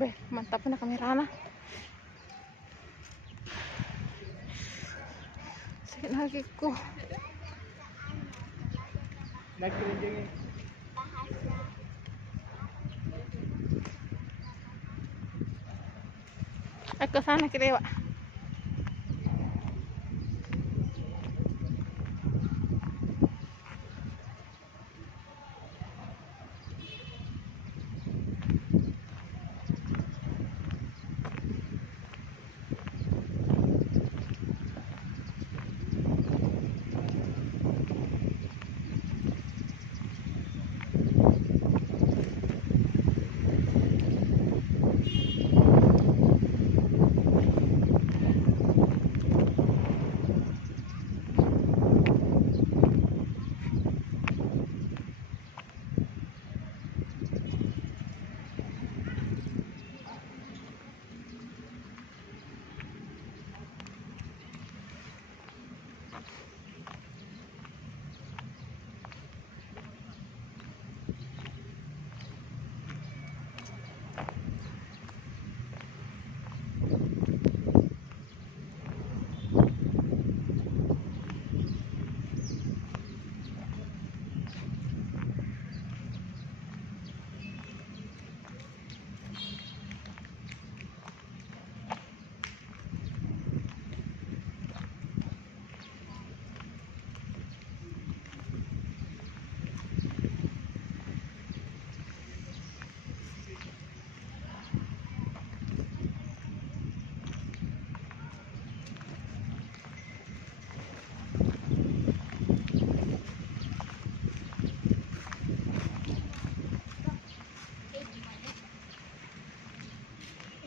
Beh, mantap na kamera na. Sakit na kaki ko. Ay, ke sana kita, Pak.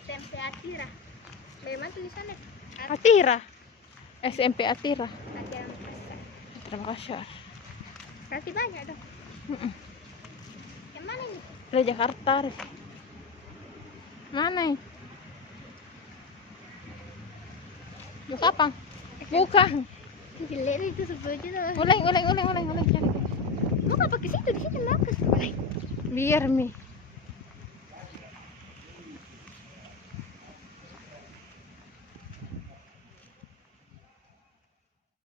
SMP Atira. Memang tulisannya Atira. SMP Atira. Atira Makassar. Terima kasih. Berarti banyak dong. Yang mana ini? Dari Jakarta. Mana ini? Lu kapan? Bukan. Gila itu sebelumnya tuh. Ulang cari. Lu nggak pakai situ, di situ bagus. Biar mi.